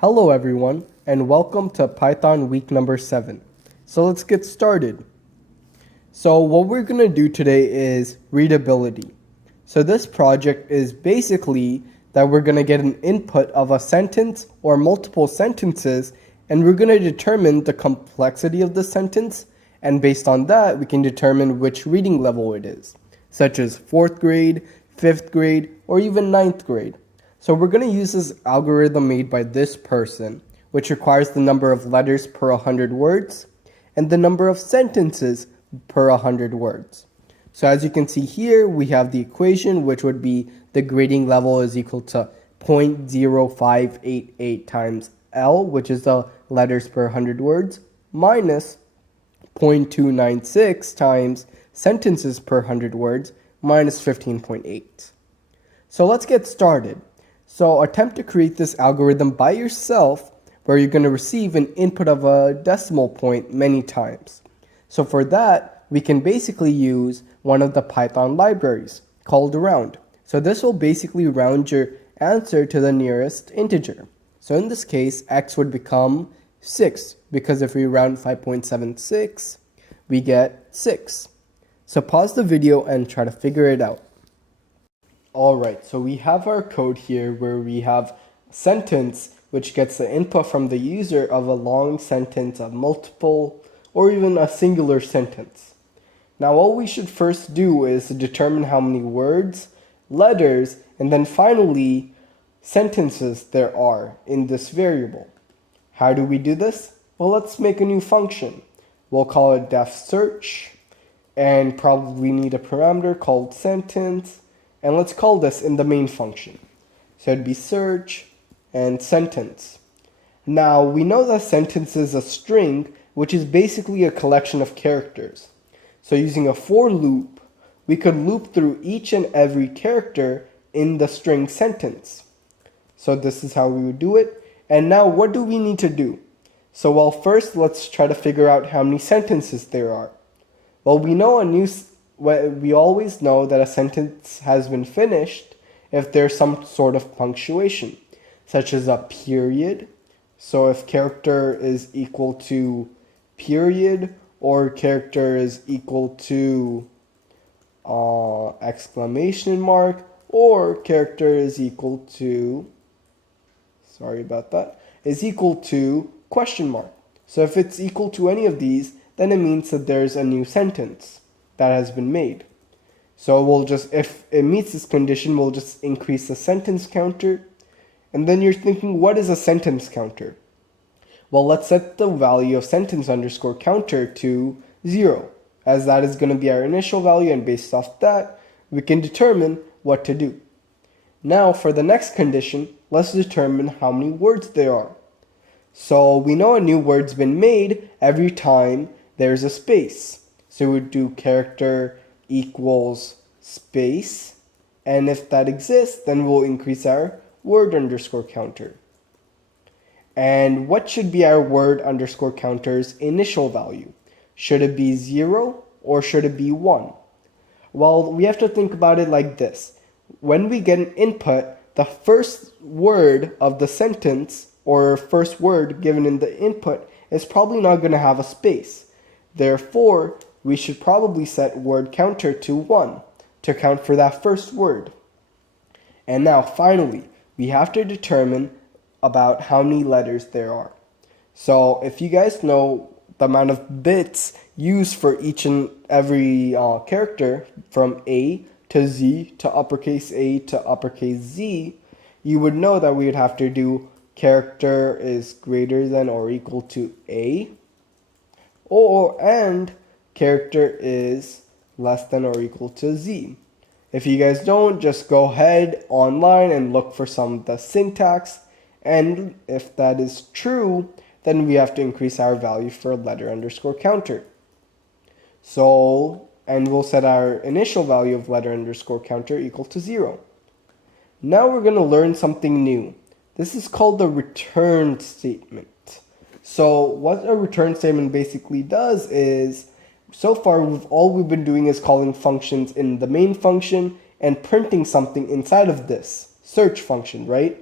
Hello everyone, and welcome to Python week number 7. So let's get started. So what we're going to do today is readability. So this project is basically that we're going to get an input of a sentence or multiple sentences, and we're going to determine the complexity of the sentence, and based on that we can determine which reading level it is, such as 4th grade, 5th grade, or even 9th grade. So we're going to use this algorithm made by this person, which requires the number of letters per 100 words and the number of sentences per 100 words. So as you can see here, we have the equation, which would be the grading level is equal to 0.0588 times L, which is the letters per 100 words, minus 0.296 times sentences per 100 words, minus 15.8. So let's get started. So attempt to create this algorithm by yourself, where you're going to receive an input of a decimal point many times. So for that, we can basically use one of the Python libraries called round. So this will basically round your answer to the nearest integer. So in this case, x would become 6, because if we round 5.76, we get 6. So pause the video and try to figure it out. Alright, so we have our code here where we have a sentence which gets the input from the user of a long sentence, a multiple, or even a singular sentence. Now what we should first do is determine how many words, letters, and then finally sentences there are in this variable. How do we do this? Well, let's make a new function. We'll call it def search, and probably need a parameter called sentence. And let's call this in the main function. So it'd be search and sentence. Now we know that sentence is a string, which is basically a collection of characters. So using a for loop, we could loop through each and every character in the string sentence. So this is how we would do it. And now what do we need to do? So well, first let's try to figure out how many sentences there are. Well, we always know that a sentence has been finished if there's some sort of punctuation, such as a period. So if character is equal to period, or character is equal to exclamation mark, or character is equal to, is equal to question mark. So if it's equal to any of these, then it means that there's a new sentence that has been made. So we'll just, if it meets this condition, we'll just increase the sentence counter. And then you're thinking, what is a sentence counter? Well, let's set the value of sentence underscore counter to 0, as that is going to be our initial value, and based off that, we can determine what to do. Now for the next condition, let's determine how many words there are. So we know a new word's been made every time there's a space. So we would do character equals space, and if that exists, then we'll increase our word underscore counter. And what should be our word underscore counter's initial value? Should it be 0 or should it be 1? Well, we have to think about it like this. When we get an input, the first word of the sentence or first word given in the input is probably not going to have a space. Therefore, we should probably set word counter to 1 to count for that first word. And now finally, we have to determine about how many letters there are. So if you guys know the amount of bits used for each and every character from A to Z to uppercase A to uppercase Z, you would know that we would have to do character is greater than or equal to A, and character is less than or equal to Z. If you guys don't, just go ahead online and look for some of the syntax, and if that is true, then we have to increase our value for letter underscore counter. So, and we'll set our initial value of letter underscore counter equal to 0. Now we're going to learn something new. This is called the return statement. So what a return statement basically does is, so far all we've been doing is calling functions in the main function and printing something inside of this search function, right?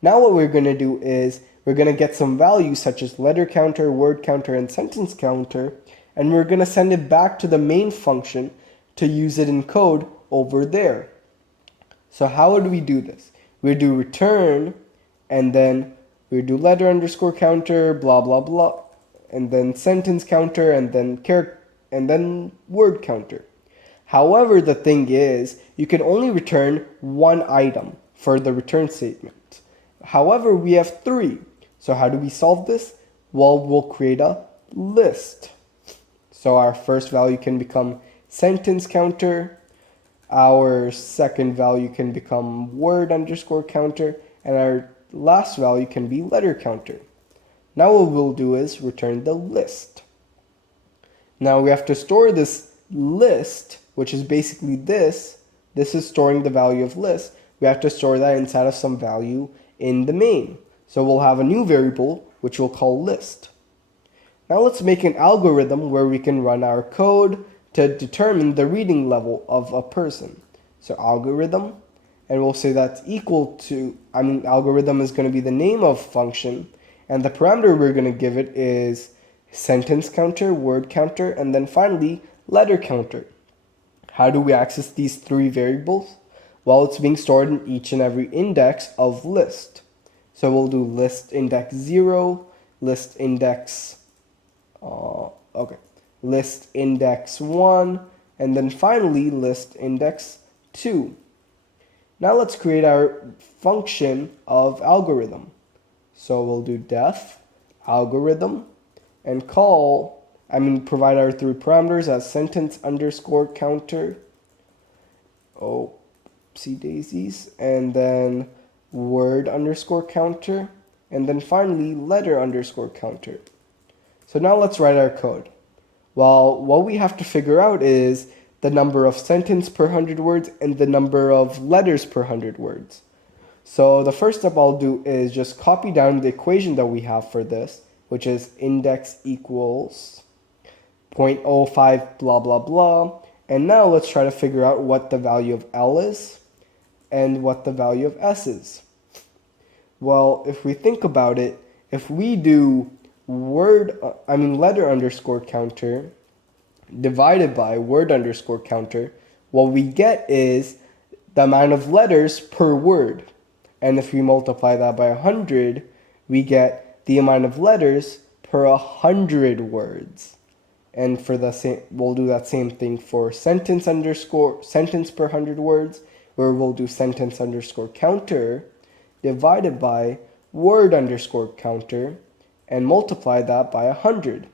Now what we're going to do is we're going to get some values such as letter counter, word counter, and sentence counter, and we're going to send it back to the main function to use it in code over there. So how would we do this? We do return, and then we do letter underscore counter, blah, blah, blah, and then sentence counter, and then word counter. However, the thing is, you can only return one item for the return statement. However, we have three. So how do we solve this? Well, we'll create a list. So our first value can become sentence counter, our second value can become word underscore counter, and our last value can be letter counter. Now what we'll do is return the list. Now we have to store this list, which is basically this. This is storing the value of list. We have to store that inside of some value in the main. So we'll have a new variable, which we'll call list. Now let's make an algorithm where we can run our code to determine the reading level of a person. So algorithm, and we'll say that's equal to, algorithm is going to be the name of function, and the parameter we're going to give it is sentence counter, word counter, and then finally letter counter. How do we access these three variables? Well, it's being stored in each and every index of list. So we'll do list index 0, list index list index 1, and then finally list index 2. Now let's create our function of algorithm. So we'll do def algorithm and provide our three parameters as sentence underscore counter, oopsie daisies, and then word underscore counter, and then finally letter underscore counter. So now let's write our code. Well, what we have to figure out is the number of sentence per 100 words and the number of letters per 100 words. So the first step I'll do is just copy down the equation that we have for this, which is index equals 0.05 blah blah blah. And now let's try to figure out what the value of L is and what the value of S is. Well, if we think about it, if we do letter underscore counter divided by word underscore counter, what we get is the amount of letters per word. And if we multiply that by 100, we get the amount of letters per 100 words. And for the same, we'll do that same thing for sentence per 100 words, where we'll do sentence underscore counter divided by word underscore counter and multiply that by 100.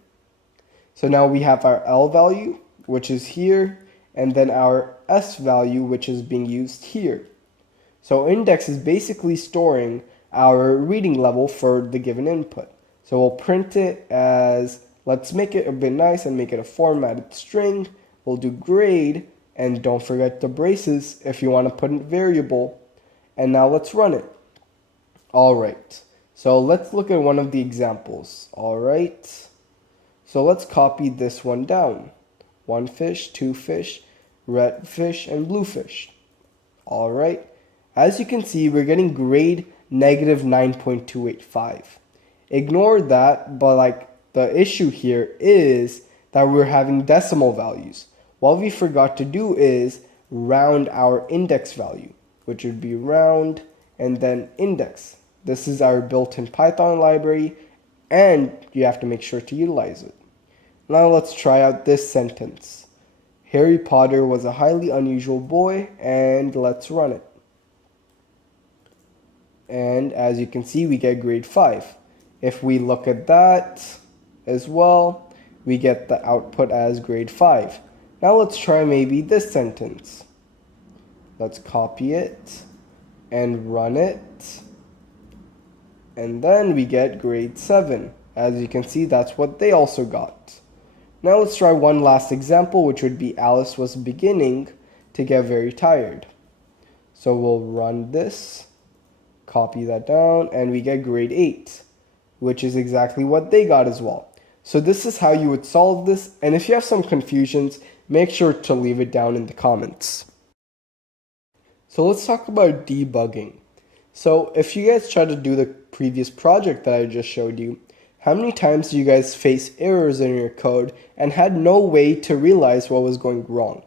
So now we have our L value, which is here, and then our S value, which is being used here. So index is basically storing our reading level for the given input. So we'll print it as, let's make it a bit nice and make it a formatted string. We'll do grade, and don't forget the braces if you want to put in variable. And now let's run it. All right. So let's look at one of the examples. All right. So let's copy this one down. 1 fish, 2 fish, red fish, and blue fish. All right. As you can see, we're getting grade negative 9.285. Ignore that, but the issue here is that we're having decimal values. What we forgot to do is round our index value, which would be round and then index. This is our built-in Python library, and you have to make sure to utilize it. Now let's try out this sentence. Harry Potter was a highly unusual boy, and let's run it. And as you can see, we get grade 5. If we look at that as well, we get the output as grade 5. Now let's try maybe this sentence. Let's copy it and run it. And then we get grade 7. As you can see, that's what they also got. Now let's try one last example, which would be Alice was beginning to get very tired. So we'll run this, copy that down, and we get grade 8, which is exactly what they got as well. So this is how you would solve this, and if you have some confusions, make sure to leave it down in the comments. So let's talk about debugging. So if you guys try to do the previous project that I just showed you, how many times do you guys face errors in your code and had no way to realize what was going wrong?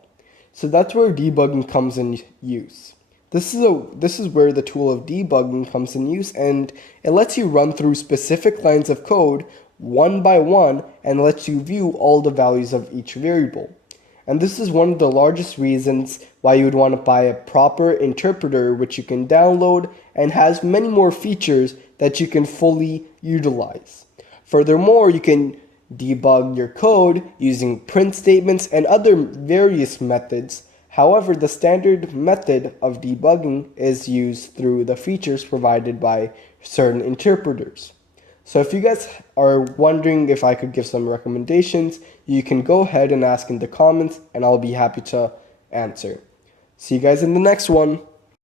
So that's where debugging comes in use. This is where the tool of debugging comes in use, and it lets you run through specific lines of code one by one and lets you view all the values of each variable. And this is one of the largest reasons why you would want to buy a proper interpreter, which you can download and has many more features that you can fully utilize. Furthermore, you can debug your code using print statements and other various methods. However, the standard method of debugging is used through the features provided by certain interpreters. So if you guys are wondering if I could give some recommendations, you can go ahead and ask in the comments and I'll be happy to answer. See you guys in the next one.